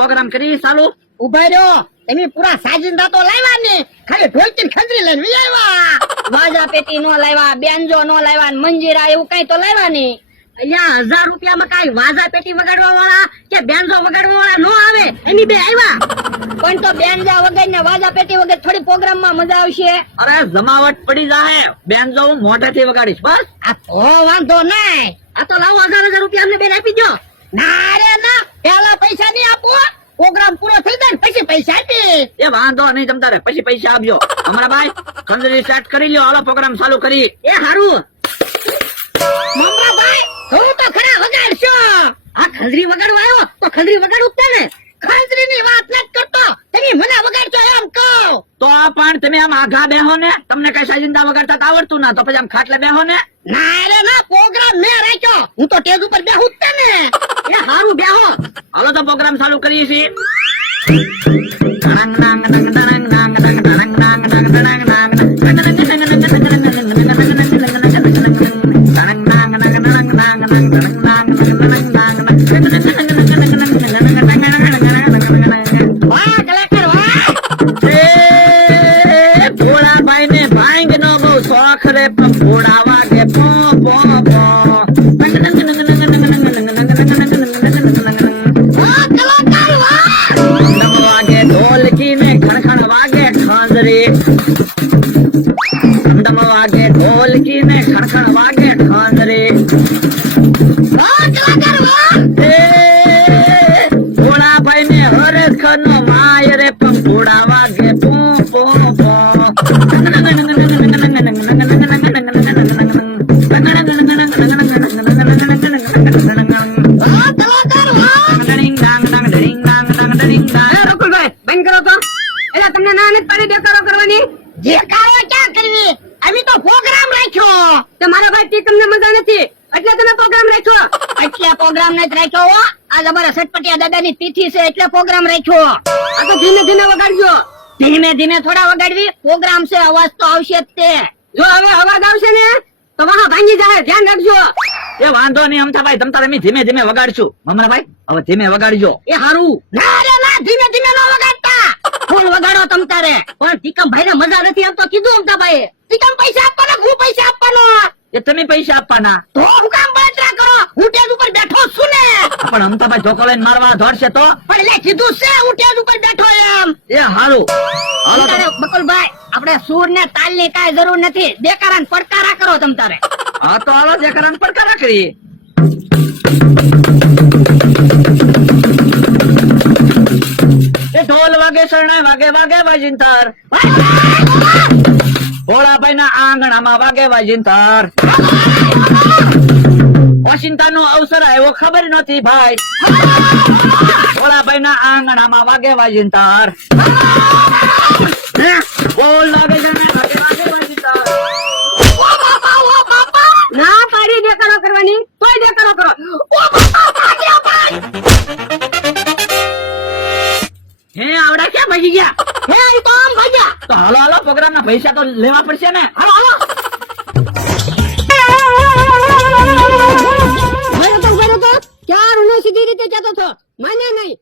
Programme કરી ચાલુ. ઉભા રહ્યો, તમે પૂરા સાજિંદા તો લાવ્યા ને, ખાલી ઢોલકી ને ખંજરી લઈને વી આવ્યા. વાજા પેટી નો લાવ્યા, બેન્જો નો લાવ્યા, મંજીરા એવું કઈ તો લાવ્યા નહીં. અહીંયા 1000 રૂપિયામાં કઈ વાજા પેટી વગાડવા વાળા કે બેન્જો વગાડવા વાળા નો આવે, એની બે આવ્યા. પણ તો બેન્જા વગર ને વાજા પેટી વગર થોડી પ્રોગ્રામ માં મજા આવશે. અરે જમાવટ પડી જાય, બેન્જો હું મોઢેથી વગાડીશ બસ. આ તો વાંધો નહીં, આ તો લાવો 1000 રૂપિયા અમને બેન આપી દો. ના રે ના, પેલા પૈસા નહીં આપો, પ્રોગ્રામ પૂરો થઈ જાય પછી પૈસા આપી. એ વાંધો નહીં, તમ તારે પછી પૈસા આપજો. અમારા ભાઈ ખંજરી સ્ટાર્ટ કરી લ્યો, હાલો પ્રોગ્રામ ચાલુ કરી. એ હારું મમરાભાઈ, હું તો ખરા વગાડશો. આ ખંજરી વગાડવા આવ્યો તો ખંજરી વગાડવું જ ને. ખંજરી ની વાત નથી કરતો, તમે મને વગાડશો એમ કહો. તો પણ તમે આમ આઘા બેહો ને, તમને કઈ સાજિંદા વગાડતા તો આવડતું ના, તો પછી આમ ખાટલે બેહો ને. ના રે ના, પ્રોગ્રામ મેં રાખ્યો, હું તો સ્ટેજ ઉપર બેહું જ ને. એ હારું બેહો. હાલો તો પ્રોગ્રામ ચાલુ કરીએ છીએ. વાહ કલાકાર વાહ. ભોળાભાઈ ને ભાંગ નો બહુ શોખ રે, પણ ભોળા વાગે પો પો પો. વાહ કલાકાર વાહ. ડમ વાગે ઢોલકી ને ખણખણ વાગે ખાંજરી. ડમ વાગે ઢોલકી ને ખણખણ વાગે ખાંજરી. વાહ કલાકાર વાહ. ભોળાભાઈ ને હરેખ નો માય રે, પણ ભોળા વાગે પો પો પો. વાહ કલાકાર વાહ. રકુલભાઈ બંધ કરો તો. એટલે તમને ના નથી પાડી દેખાડો કરવાની. દેખાડો ક્યાં કરવી, અમે તો પ્રોગ્રામ રાખ્યો. તમારા ભાઈ થી તમને મજા નથી એટલે તમે પ્રોગ્રામ રાખ્યો. એટલે પ્રોગ્રામ નથી રાખ્યો હો, આજ અમારા સટપટિયા દાદાની તિથિ છે એટલે પ્રોગ્રામ રાખ્યો. આ તો ધીમે ધીમે વગાડજો. ધીમે ધીમે થોડા વગાડવી, પ્રોગ્રામ છે, અવાજ તો આવશે જ તે. જો હવે અવાજ આવશે ને તો વાહ ભાંગી જાય, ધ્યાન રાખજો. એ વાંધો નહીં અમથાભાઈ, તમ તારે ધીમે ધીમે વગાડશું. મમરાભાઈ હવે ધીમે વગાડજો. એ હારું. ના રે ના, ધીમે ધીમે નો વગાડતા, ફૂલ વગાડો તમ તારે. પણ ટીકમ ભાઈ ને મજા નથી આવતો કીધું અમથાભાઈ. ટીકમ પૈસા આપવાનો, હું પૈસા આપવાનો. એ તમે પૈસા આપવાના. તો હું કામ બળતરા કરો, હું સ્ટેજ ઉપર બેઠો છું ને. પણ અમથાભાઈ ધોકો લઈને મારવા દોડશે તો. પણ એટલે કીધું છે હું સ્ટેજ ઉપર બેઠો એમ. એ હારું. હાલો તારે બકુલભાઈ, આપણે સૂર ને તાલ ની કાંઈ જરૂર નથી, દેકારા ને પડકારા કરો તમ તારે. હા તો હાલો જે કરન પર કરા કરીએ. એ ઢોલ વાગે શરણાઈ વાગે વાગે વાજિંતર. ભોળાભાઈ ના આંગણામાં વાગે વાજિંતર. ઓશિંતા નો અવસર આવ્યો ખબર નથી ભાઈ. ભોળાભાઈ ના આંગણામાં વાગે વાજિંતર. બોલ વાગે શરણાઈ વાગે વાગે વાજિંતર. ના પાડી દેકારો કરવાની, તોય દેકારો કરો. ઓ બાપા ભાગ્યા ભાઈ. હે આવડા ક્યાં ભાગી ગયા? હે ઈ તો આમ ભાગ્યા. તો હાલો હાલો પ્રોગ્રામ ના પૈસા તો લેવા પડશે ને. હાલો હાલો. ભયો તો ક્યાં રૂનો સીધી રીતે જતો છો, મને નહીં.